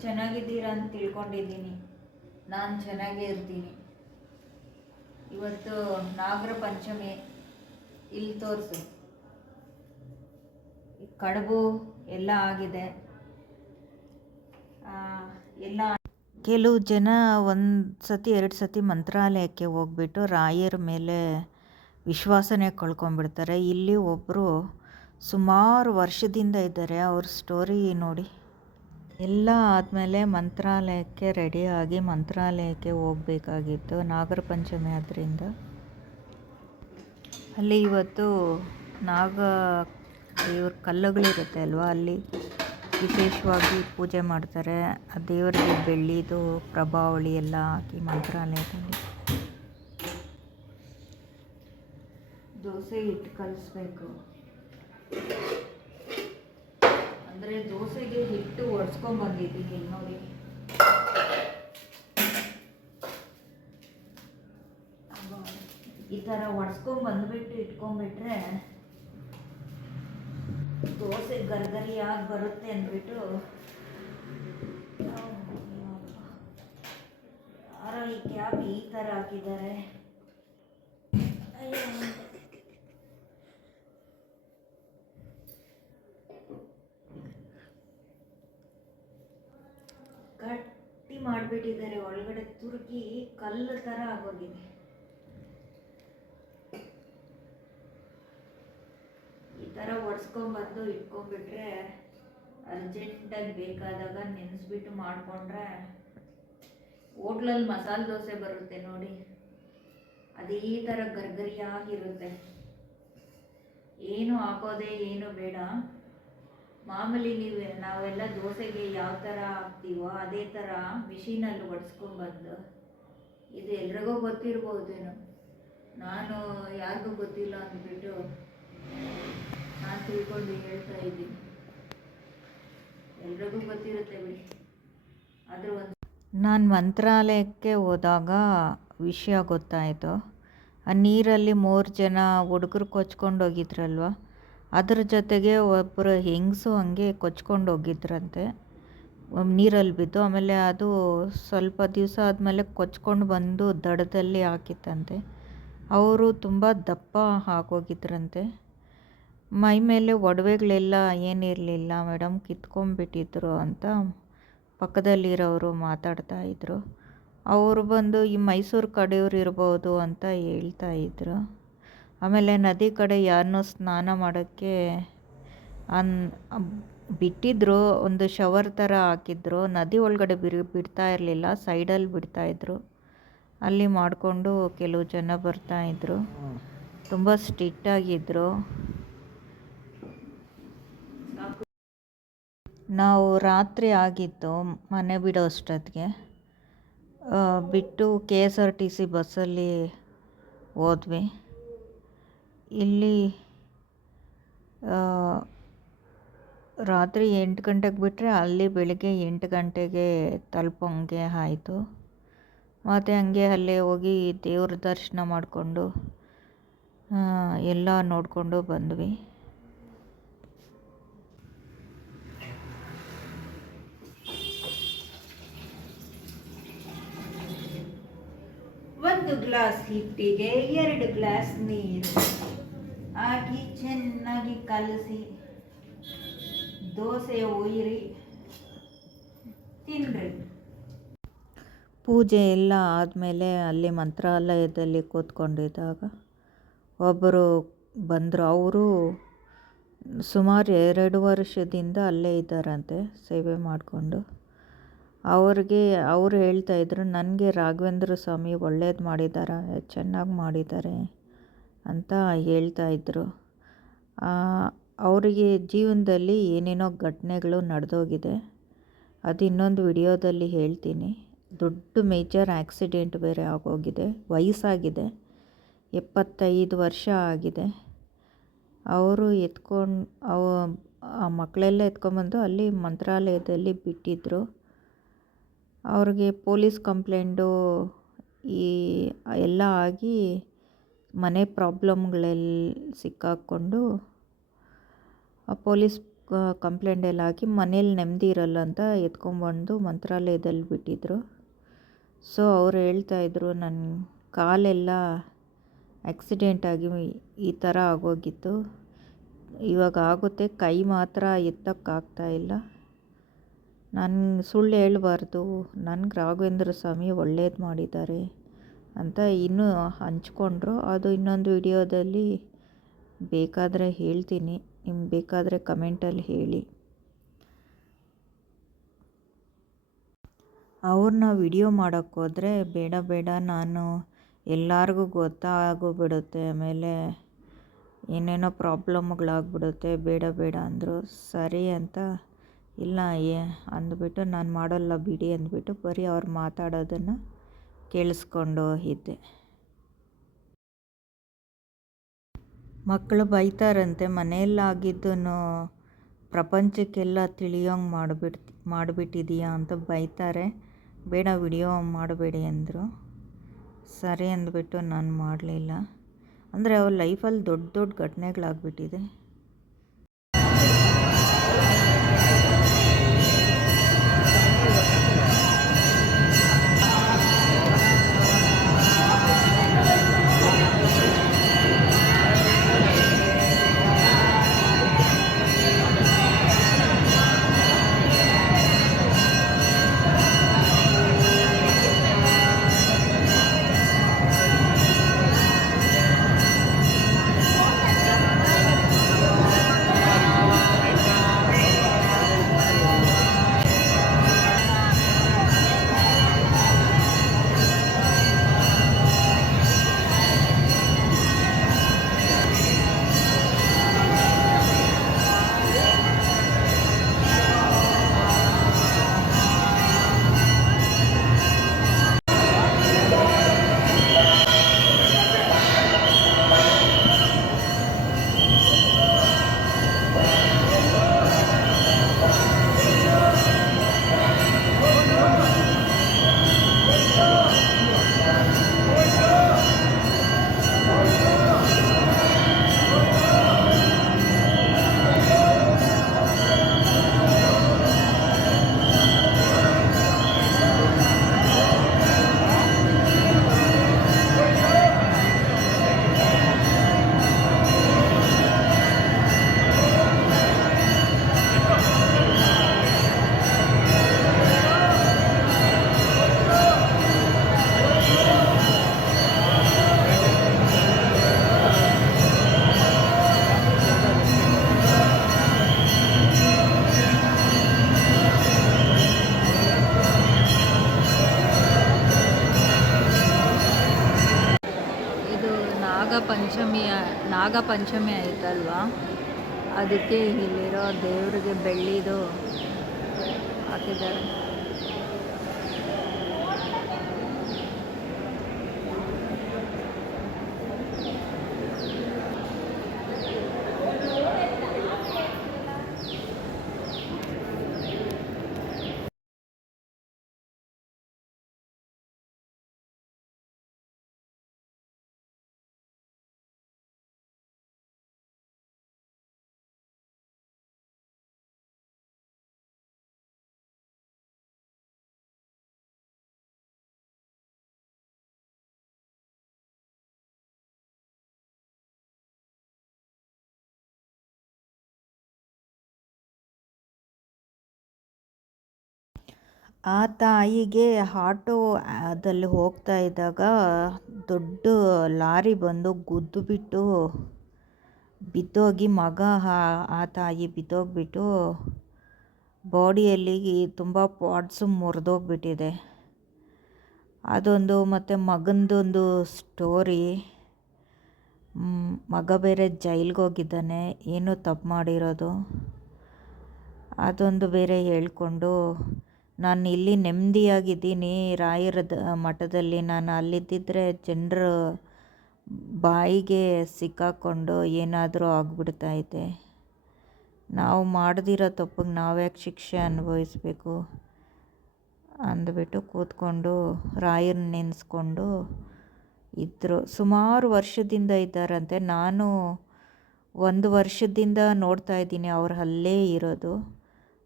ಚೆನ್ನಾಗಿದ್ದೀರಾ ಅಂತ ತಿಳ್ಕೊಂಡಿದ್ದೀನಿ. ನಾನು ಚೆನ್ನಾಗೇ ಇರ್ತೀನಿ. ಇವತ್ತು ನಾಗರ ಪಂಚಮಿ. ಇಲ್ಲಿ ತೋರಿಸು. ಕಡುಬು ಎಲ್ಲ ಆಗಿದೆ. ಎಲ್ಲ ಕೆಲವು ಜನ ಒಂದು ಸತಿ ಎರಡು ಸತಿ ಮಂತ್ರಾಲಯಕ್ಕೆ ಹೋಗ್ಬಿಟ್ಟು ರಾಯರ ಮೇಲೆ ವಿಶ್ವಾಸನೇ ಕಳ್ಕೊಂಡ್ಬಿಡ್ತಾರೆ. ಇಲ್ಲಿ ಒಬ್ಬರು ಸುಮಾರು ವರ್ಷದಿಂದ ಇದ್ದಾರೆ. ಅವ್ರ ಸ್ಟೋರಿ ನೋಡಿ. ಎಲ್ಲ ಆದಮೇಲೆ ಮಂತ್ರಾಲಯಕ್ಕೆ ರೆಡಿಯಾಗಿ ಮಂತ್ರಾಲಯಕ್ಕೆ ಹೋಗಬೇಕಾಗಿತ್ತು. ನಾಗರ ಪಂಚಮಿ ಆದ್ದರಿಂದ ಅಲ್ಲಿ ಇವತ್ತು ನಾಗ ದೇವ್ರ ಕಲ್ಲುಗಳಿರುತ್ತೆ ಅಲ್ವಾ? ಅಲ್ಲಿ ವಿಶೇಷವಾಗಿ ಪೂಜೆ ಮಾಡ್ತಾರೆ. ಆ ದೇವರಿಗೆ ಬೆಳ್ಳಿದು, ಪ್ರಭಾವಳಿ ಎಲ್ಲ ಹಾಕಿ ಮಂತ್ರಾಲಯದಲ್ಲಿ. ದೋಸೆ ಹಿಟ್ಟು ಕಲಿಸ್ಬೇಕು. ಅಂದರೆ ದೋಸೆಗೆ ಹಿಟ್ಟು ಒಡ್ಸ್ಕೊಂಡ್ ಬಂದಿದ್ದೀನಿ ಇಲ್ಲಿ ನೋಡಿ ಅಬ್ಬಾ, ಈ ಥರ ಒಡ್ಸ್ಕೊಂಡ್ ಬಂದ್ಬಿಟ್ಟು ಇಟ್ಕೊಂಡ್ಬಿಟ್ರೆ ದೋಸೆ ಗರ್ಗರಿಯಾಗಿ ಬರುತ್ತೆ ಅಂದ್ಬಿಟ್ಟು ಯಾರೋ ಈ ಕ್ಯಾಬ್ ಈ ಥರ ಹಾಕಿದ್ದಾರೆ. ಮಾಡಿಬಿಟ್ಟಿದ್ದಾರೆ ಒಳಗಡೆ ತುರುಕಿ ಕಲ್ಲು ಥರ ಆಗೋಗಿದೆ. ಈ ಥರ ಒಡ್ಸ್ಕೊಂಬಂದು ಇಟ್ಕೊಂಡ್ಬಿಟ್ರೆ ಅರ್ಜೆಂಟಾಗಿ ಬೇಕಾದಾಗ ನೆನೆಸ್ಬಿಟ್ಟು ಮಾಡಿಕೊಂಡ್ರೆ ಹೋಟ್ಲಲ್ಲಿ ಮಸಾಲೆ ದೋಸೆ ಬರುತ್ತೆ ನೋಡಿ. ಅದೇ ಥರ ಗರ್ಗರಿಯಾಗಿರುತ್ತೆ. ಏನು ಹಾಕೋದೇ ಏನು ಬೇಡ. ಮಾಮೂಲಿ ನೀವು ನಾವೆಲ್ಲ ದೋಸೆಗೆ ಯಾವ ಥರ ಹಾಕ್ತೀವೋ ಅದೇ ಥರ ಮಿಷಿನಲ್ಲಿ ಒಡ್ಸ್ಕೊಂಬಂದು, ಇದು ಎಲ್ರಿಗೂ ಗೊತ್ತಿರ್ಬೋದೇನು ನಾನು ಯಾರಿಗೂ ಗೊತ್ತಿಲ್ಲ ಅಂದ್ಬಿಟ್ಟು ನಾನು ತಿಳ್ಕೊಂಡು ಹೇಳ್ತಾ ಇದ್ದೀನಿ. ಎಲ್ರಿಗೂ ಗೊತ್ತಿರುತ್ತೆ ಬಿಡಿ. ಆದರೂ ಒಂದು ನಾನು ಮಂತ್ರಾಲಯಕ್ಕೆ ಹೋದಾಗ ವಿಷಯ ಗೊತ್ತಾಯಿತು. ಆ ನೀರಲ್ಲಿ ಮೂರು ಜನ ಹುಡುಗರು ಕೊಚ್ಕೊಂಡು ಹೋಗಿದ್ರಲ್ವ? ಅದ್ರ ಜೊತೆಗೆ ಒಬ್ಬರು ಹೆಂಗಸು ಹಂಗೆ ಕೊಚ್ಕೊಂಡು ಹೋಗಿದ್ರಂತೆ. ನೀರಲ್ಲಿ ಬಿದ್ದು ಆಮೇಲೆ ಅದು ಸ್ವಲ್ಪ ದಿವಸ ಆದಮೇಲೆ ಕೊಚ್ಕೊಂಡು ಬಂದು ದಡದಲ್ಲಿ ಹಾಕಿತ್ತಂತೆ. ಅವರು ತುಂಬ ದಪ್ಪ ಆಗೋಗಿದ್ರಂತೆ. ಮೈ ಮೇಲೆ ಒಡವೆಗಳೆಲ್ಲ ಏನಿರಲಿಲ್ಲ, ಮೇಡಮ್ ಕಿತ್ಕೊಂಡ್ಬಿಟ್ಟಿದ್ರು ಅಂತ ಪಕ್ಕದಲ್ಲಿರೋರು ಮಾತಾಡ್ತಾ ಇದ್ರು. ಅವರು ಬಂದು, ಈ ಮೈಸೂರು ಕಡೆಯವ್ರು ಇರ್ಬೋದು ಅಂತ ಹೇಳ್ತಾ ಇದ್ರು. ಆಮೇಲೆ ನದಿ ಕಡೆ ಯಾರನ್ನೂ ಸ್ನಾನ ಮಾಡೋಕ್ಕೆ ಅನ್ ಬಿಟ್ಟಿದ್ರು, ಒಂದು ಶವರ್ ಥರ ಹಾಕಿದ್ರು. ನದಿ ಒಳಗಡೆ ಬಿರ್, ಬಿಡ್ತಾ ಇರಲಿಲ್ಲ, ಸೈಡಲ್ಲಿ ಬಿಡ್ತಾಯಿದ್ರು ಅಲ್ಲಿ ಮಾಡಿಕೊಂಡು ಕೆಲವು ಜನ ಬರ್ತಾಯಿದ್ರು ತುಂಬ ಸ್ಟ್ರಿಕ್ಟಾಗಿದ್ದರು ನಾವು ರಾತ್ರಿ ಆಗಿತ್ತು, ಮನೆ ಬಿಡೋ ಅಷ್ಟೊತ್ತಿಗೆ. ಬಿಟ್ಟು K S R T C ಬಸ್ಸಲ್ಲಿ ಹೋದ್ವಿ. ಇಲ್ಲಿ ರಾತ್ರಿ ಎಂಟು ಗಂಟೆಗೆ ಬಿಟ್ಟರೆ ಅಲ್ಲಿ ಬೆಳಗ್ಗೆ ಎಂಟು ಗಂಟೆಗೆ ತಲುಪೋಂಗೆ ಆಯಿತು. ಮತ್ತು ಹಂಗೆ ಅಲ್ಲೇ ಹೋಗಿ ದೇವ್ರ ದರ್ಶನ ಮಾಡಿಕೊಂಡು ಎಲ್ಲ ನೋಡಿಕೊಂಡು ಬಂದ್ವಿ. ಒಂದು ಗ್ಲಾಸ್ ಹಿಟ್ಟಿಗೆ ಎರಡು ಗ್ಲಾಸ್ ನೀರು. ಹಾಕಿ ಚೆನ್ನಾಗಿ ಕಲಸಿ, ದೋಸೆ ಒಯ್ಯಿರಿ ತಿನ್ನಿರಿ ಪೂಜೆ ಎಲ್ಲ ಆದಮೇಲೆ ಅಲ್ಲಿ ಮಂತ್ರಾಲಯದಲ್ಲಿ ಕೂತ್ಕೊಂಡಿದ್ದಾಗ ಒಬ್ಬರು ಬಂದರು. ಅವರು ಸುಮಾರು ಎರಡು ವರ್ಷದಿಂದ ಅಲ್ಲೇ ಇದ್ದಾರಂತೆ, ಸೇವೆ ಮಾಡಿಕೊಂಡು. ಅವ್ರಿಗೆ, ಅವರು ಹೇಳ್ತಾ ಇದ್ರು, ನನಗೆ ರಾಘವೇಂದ್ರ ಸ್ವಾಮಿ ಒಳ್ಳೇದು ಮಾಡಿದ್ದಾರೆ ಚೆನ್ನಾಗಿ ಮಾಡಿದ್ದಾರೆ ಅಂತ ಹೇಳ್ತಾ ಇದ್ದರು ಅವರಿಗೆ ಜೀವನದಲ್ಲಿ ಏನೇನೋ ಘಟನೆಗಳು ನಡೆದೋಗಿದೆ. ಅದು ಇನ್ನೊಂದು ವಿಡಿಯೋದಲ್ಲಿ ಹೇಳ್ತೀನಿ. ದೊಡ್ಡ ಮೇಜರ್ ಆ್ಯಕ್ಸಿಡೆಂಟ್ ಬೇರೆ ಆಗೋಗಿದೆ. ವಯಸ್ಸಾಗಿದೆ. ಎಪ್ಪತ್ತೈದು ವರ್ಷ ಆಗಿದೆ. ಅವರು ಎತ್ಕೊಂಡು, ಅವ, ಆ ಮಕ್ಕಳೆಲ್ಲ ಎತ್ಕೊಂಬಂದು ಅಲ್ಲಿ ಮಂತ್ರಾಲಯದಲ್ಲಿ ಬಿಟ್ಟಿದ್ದರು ಅವ್ರಿಗೆ ಪೊಲೀಸ್ ಕಂಪ್ಲೇಂಟು ಈ, ಎಲ್ಲ ಆಗಿ ಮನೆ ಪ್ರಾಬ್ಲಮ್ಗಳೆಲ್ಲ ಸಿಕ್ಕಾಕ್ಕೊಂಡು ಪೊಲೀಸ್ ಕಂಪ್ಲೇಂಟ್ ಎಲ್ಲ ಹಾಕಿ ಮನೇಲಿ ನೆಮ್ಮದಿ ಇರಲ್ಲ ಅಂತ ಎತ್ಕೊಂಡ್ಬಂದು ಮಂತ್ರಾಲಯದಲ್ಲಿ ಬಿಟ್ಟಿದ್ರು. ಸೊ, ಅವ್ರು ಹೇಳ್ತಾಯಿದ್ರು ನನ್ನ ಕಾಲೆಲ್ಲ ಆಕ್ಸಿಡೆಂಟ್ ಆಗಿ ಈ ಥರ ಆಗೋಗಿತ್ತು. ಇವಾಗ ಆಗುತ್ತೆ, ಕೈ ಮಾತ್ರ ಎತ್ತಕ್ಕಾಗ್ತಾ ಇಲ್ಲ. ನಾನು ಸುಳ್ಳು ಹೇಳಬಾರ್ದು. ನನಗೆ ರಾಘವೇಂದ್ರ ಸ್ವಾಮಿ ಒಳ್ಳೇದು ಮಾಡಿದ್ದಾರೆ. ಅಂತ ಇನ್ನೂ ಹಂಚ್ಕೊಂಡ್ರು. ಅದು ಇನ್ನೊಂದು ವಿಡಿಯೋದಲ್ಲಿ ಬೇಕಾದರೆ ಹೇಳ್ತೀನಿ. ನಿಮ್ಗೆ ಬೇಕಾದರೆ ಕಮೆಂಟಲ್ಲಿ ಹೇಳಿ. ಅವ್ರನ್ನ ವಿಡಿಯೋ ಮಾಡೋಕ್ಕೋದ್ರೆ ಬೇಡ ಬೇಡ, ನಾನು ಎಲ್ಲರಿಗೂ ಗೊತ್ತಾಗೋಗ್ಬಿಡುತ್ತೆ ಆಮೇಲೆ ಏನೇನೋ ಪ್ರಾಬ್ಲಮ್ಗಳಾಗ್ಬಿಡುತ್ತೆ, ಬೇಡ ಬೇಡ ಅಂದರು. ಸರಿ ಅಂತ ಇಲ್ಲ, ಏ ಅಂದ್ಬಿಟ್ಟು ನಾನು ಮಾಡೋಲ್ಲ ಬಿಡಿ ಅಂದ್ಬಿಟ್ಟು ಬರೀ ಅವ್ರು ಮಾತಾಡೋದನ್ನು ಕೇಳಿಸ್ಕೊಂಡು ಇದ್ದೆ ಮಕ್ಕಳು ಬೈತಾರಂತೆ, ಮನೆಯಲ್ಲಾಗಿದ್ದನ್ನು ಪ್ರಪಂಚಕ್ಕೆಲ್ಲ ತಿಳಿಯೋಂಗೆ ಮಾಡಿಬಿಡ್ತಿ, ಮಾಡಿಬಿಟ್ಟಿದೀಯಾ ಅಂತ ಬೈತಾರೆ. ಬೇಡ ವಿಡಿಯೋ ಮಾಡಬೇಡಿ ಅಂದರು. ಸರಿ ಅಂದ್ಬಿಟ್ಟು ನಾನು ಮಾಡಲಿಲ್ಲ. ಅಂದರೆ ಅವ್ರ ಲೈಫಲ್ಲಿ ದೊಡ್ಡ ದೊಡ್ಡ ಘಟನೆಗಳಾಗ್ಬಿಟ್ಟಿದೆ. ನಾಗಪಂಚಮಿ ನಾಗಪಂಚಮಿ ಆಯ್ತಲ್ವಾ? ಅದಕ್ಕೆ ಇಲ್ಲಿರೋ ದೇವರಿಗೆ ಬೆಳ್ಳಿದು ಹಾಕಿದ್ದಾರೆ. ಆ ತಾಯಿಗೆ ಆಟೋ ಅದಲ್ಲಿ ಹೋಗ್ತಾ ಇದ್ದಾಗ ದೊಡ್ಡ ಲಾರಿ ಬಂದು ಗುದ್ದು ಬಿಟ್ಟು ಬಿದ್ದೋಗಿ ಮಗ ಆ- ತಾಯಿ ಬಿದ್ದೋಗ್ಬಿಟ್ಟು ಬಾಡಿಯಲ್ಲಿ ತುಂಬ ಪಾಟ್ಸು ಮುರಿದೋಗ್ಬಿಟ್ಟಿದೆ. ಅದೊಂದು ಮತ್ತು ಮಗನದೊಂದು ಸ್ಟೋರಿ. ಮಗ ಬೇರೆ ಜೈಲ್ಗೆ ಹೋಗಿದ್ದಾನೆ, ಏನೂ ತಪ್ಪು ಮಾಡಿರೋದು? ಅದೊಂದು ಬೇರೆ ಹೇಳ್ಕೊಂಡು ನಾನು ಇಲ್ಲಿ ನೆಮ್ಮದಿಯಾಗಿದ್ದೀನಿ ರಾಯರ ಮಠದಲ್ಲಿ ನಾನು ಅಲ್ಲಿದ್ದಿದ್ರೆ ಜನರು ಬಾಯಿಗೆ ಸಿಕ್ಕಾಕ್ಕೊಂಡು ಏನಾದರೂ ಇದೆ ನಾವು ಮಾಡದಿರೋ ತಪ್ಪಿಗೆ ನಾವ್ಯಾಕೆ ಶಿಕ್ಷೆ ಅನುಭವಿಸ್ಬೇಕು? ಅಂದ್ಬಿಟ್ಟು ಕೂತ್ಕೊಂಡು ರಾಯರ್ ನೆನೆಸ್ಕೊಂಡು ಇದ್ದರು ಸುಮಾರು ವರ್ಷದಿಂದ ಇದ್ದಾರಂತೆ. ನಾನು ಒಂದು ವರ್ಷದಿಂದ ನೋಡ್ತಾ ಇದ್ದೀನಿ. ಅವ್ರು ಅಲ್ಲೇ ಇರೋದು.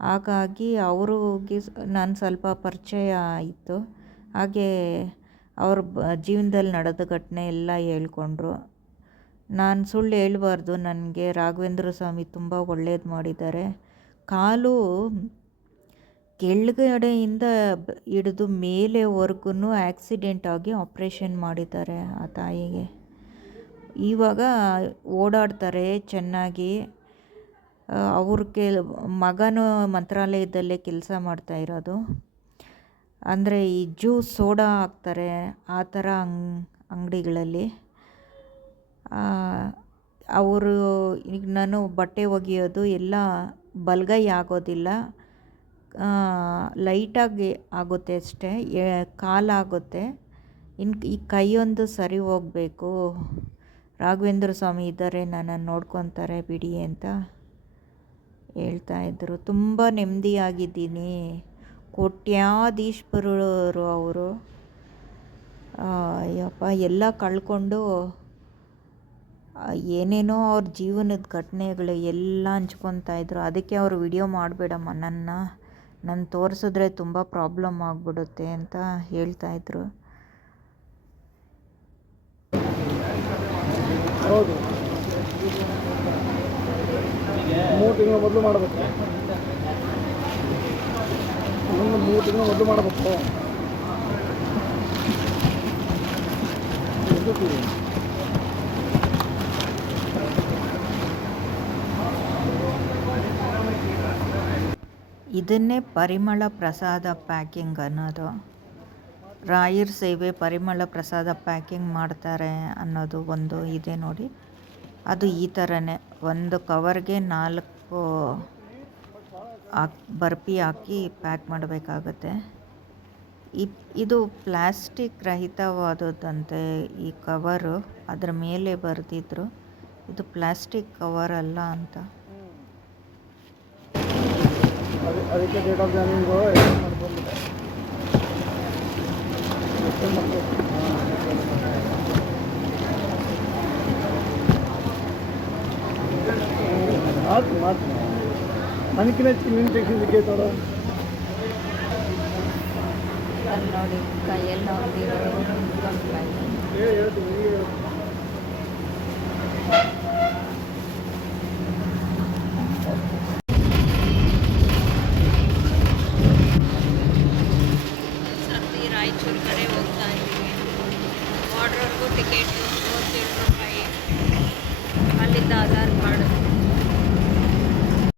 ಹಾಗಾಗಿ ಅವ್ರಿಗೆ ನಾನು ಸ್ವಲ್ಪ ಪರಿಚಯ ಆಯಿತು. ಹಾಗೆ ಅವ್ರ ಬ, ಜೀವನದಲ್ಲಿ ನಡೆದ ಘಟನೆ ಎಲ್ಲ ಹೇಳ್ಕೊಂಡ್ರು. ನಾನು ಸುಳ್ಳು ಹೇಳ್ಬಾರ್ದು, ನನಗೆ ರಾಘವೇಂದ್ರ ಸ್ವಾಮಿ ತುಂಬ ಒಳ್ಳೇದು ಮಾಡಿದ್ದಾರೆ. ಕಾಲು ಕೆಳಗಡೆಯಿಂದ ಹಿಡಿದು ಮೇಲೆವರೆಗೂ ಆಕ್ಸಿಡೆಂಟ್ ಆಗಿ ಆಪ್ರೇಷನ್ ಮಾಡಿದ್ದಾರೆ ಆ ತಾಯಿಗೆ. ಇವಾಗ ಓಡಾಡ್ತಾರೆ ಚೆನ್ನಾಗಿ. ಅವ್ರ ಕೆಲ್, ಮಗನೂ ಮಂತ್ರಾಲಯದಲ್ಲೇ ಕೆಲಸ ಮಾಡ್ತಾ ಇರೋದು. ಅಂದರೆ ಈ ಜ್ಯೂಸ್ ಸೋಡಾ ಹಾಕ್ತಾರೆ ಆ ಥರ ಅಂಗ್ ಅಂಗಡಿಗಳಲ್ಲಿ. ಅವರು ಈಗ ನಾನು ಬಟ್ಟೆ ಒಗೆಯೋದು ಎಲ್ಲ ಬಲಗೈ ಆಗೋದಿಲ್ಲ. ಲೈಟಾಗಿ ಆಗುತ್ತೆ ಅಷ್ಟೇ ಕಾಲಾಗುತ್ತೆ. ಇನ್ನು ಈ ಕೈಯೊಂದು ಸರಿ ಹೋಗಬೇಕು. ರಾಘವೇಂದ್ರ ಸ್ವಾಮಿ ಇದ್ದಾರೆ, ನನ್ನನ್ನು ನೋಡ್ಕೊತಾರೆ, ಬಿಡಿ ಅಂತ. ಹೇಳ್ತಾ ಇದ್ದರು ತುಂಬ ನೆಮ್ಮದಿಯಾಗಿದ್ದೀನಿ. ಕೋಟ್ಯಾಧೀಶ್ವರರು ಅವರು. ಅಯ್ಯಪ್ಪ ಎಲ್ಲ ಕಳ್ಕೊಂಡು ಏನೇನೋ ಅವ್ರ ಜೀವನದ ಘಟನೆಗಳು ಎಲ್ಲ ಹಂಚ್ಕೊತಾ ಇದ್ರು. ಅದಕ್ಕೆ ಅವರು ವಿಡಿಯೋ ಮಾಡಬೇಡಮ್ಮ. ನನ್ನ ನನ್ನ ತೋರಿಸಿದ್ರೆ ತುಂಬ ಪ್ರಾಬ್ಲಮ್ ಆಗಿಬಿಡುತ್ತೆ ಅಂತ ಹೇಳ್ತಾ ತಿಂಗಳ ಮೊದಲು ಮಾಡಬೇಕು. ಒಂದು ಮೂರು ತಿಂಗಳ ಮೊದಲು ಮಾಡಬೇಕು? ಇದನ್ನೇ ಪರಿಮಳ ಪ್ರಸಾದ ಪ್ಯಾಕಿಂಗ್ ಅನ್ನೋದು. ರಾಯರ್ ಸೇವೆ ಪರಿಮಳ ಪ್ರಸಾದ ಪ್ಯಾಕಿಂಗ್ ಮಾಡ್ತಾರೆ ಅನ್ನೋದು ಒಂದು ಇದೆ ನೋಡಿ. ಅದು ಈ ಥರನೇ ಒಂದು ಕವರ್ಗೆ ನಾಲ್ಕು ಹಾಕ್, ಬರ್ಪಿ ಹಾಕಿ ಪ್ಯಾಕ್ ಮಾಡಬೇಕಾಗತ್ತೆ. ಇದು ಪ್ಲಾಸ್ಟಿಕ್ ರಹಿತವಾದದ್ದಂತೆ ಈ ಕವರು ಅದರ ಮೇಲೆ ಬರೆದಿದ್ರು. ಇದು ಪ್ಲಾಸ್ಟಿಕ್ ಕವರ್ ಅಲ್ಲ ಅಂತ. ಡೇಟ್ ಆಫ್ ಜಾಯ್ನಿಂಗು ಎಕ್ಸ್ಟೆಂಡ್ ಮಾಡ್ಕೊಂಡಿದೆ ಎಕ್ಸ್ಟೆಂಡ್ ಮಾಡ್ಬೇಕು ಆಯ್ತು ಮಾತು ನನಗಿನ ಹೆಚ್ಚು ನಿನ್ನ ಟೆಕ್ಷನ್ ಸಿಕ್ಕೈತೆ ನೋಡು ಅಲ್ಲಿ ನೋಡಿ ಕೈಯಲ್ಲಿ ಹೊಂದಿರೋದು